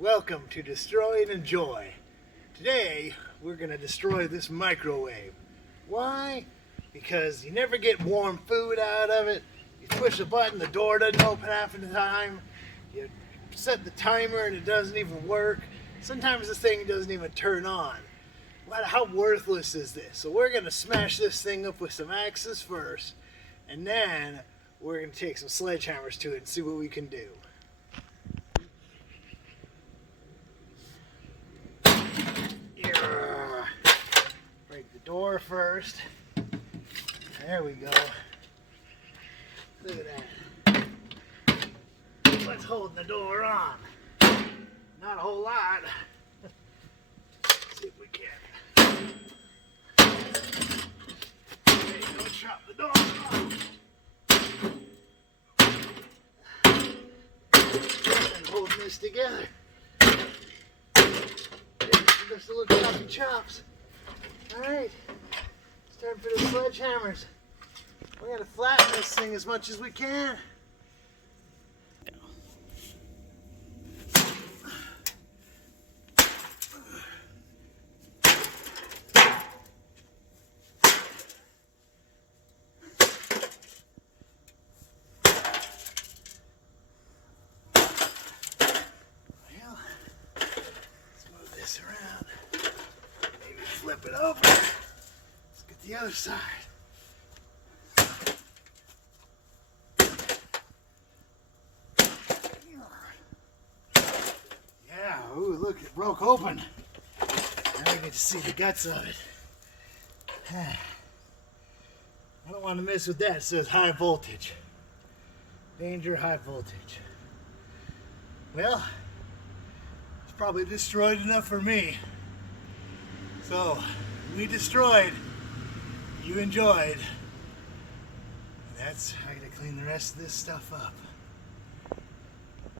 Welcome to Destroy and Enjoy. Today, we're going to destroy this microwave. Why? Because you never get warm food out of it. You push a button, the door doesn't open half of the time. You set the timer and it doesn't even work. Sometimes the thing doesn't even turn on. How worthless is this? So we're going to smash this thing up with some axes first, and then we're going to take some sledgehammers to it and see what we can do. Break the door first. There we go. Look at that. What's holding the door on? Not a whole lot. Let's see if we can. There you go, chop the door off. And holding this together. Just a little choppy chops. Alright, it's time for the sledgehammers. We're going to flatten this thing as much as we can. Well, let's move this around. Maybe flip it over. Let's get the other side. Yeah, ooh, look, it broke open. Now we get to see the guts of it. I don't want to mess with that. It says high voltage. Danger, high voltage. Well, it's probably destroyed enough for me. So, we destroyed, you enjoyed. And that's how I gotta clean the rest of this stuff up.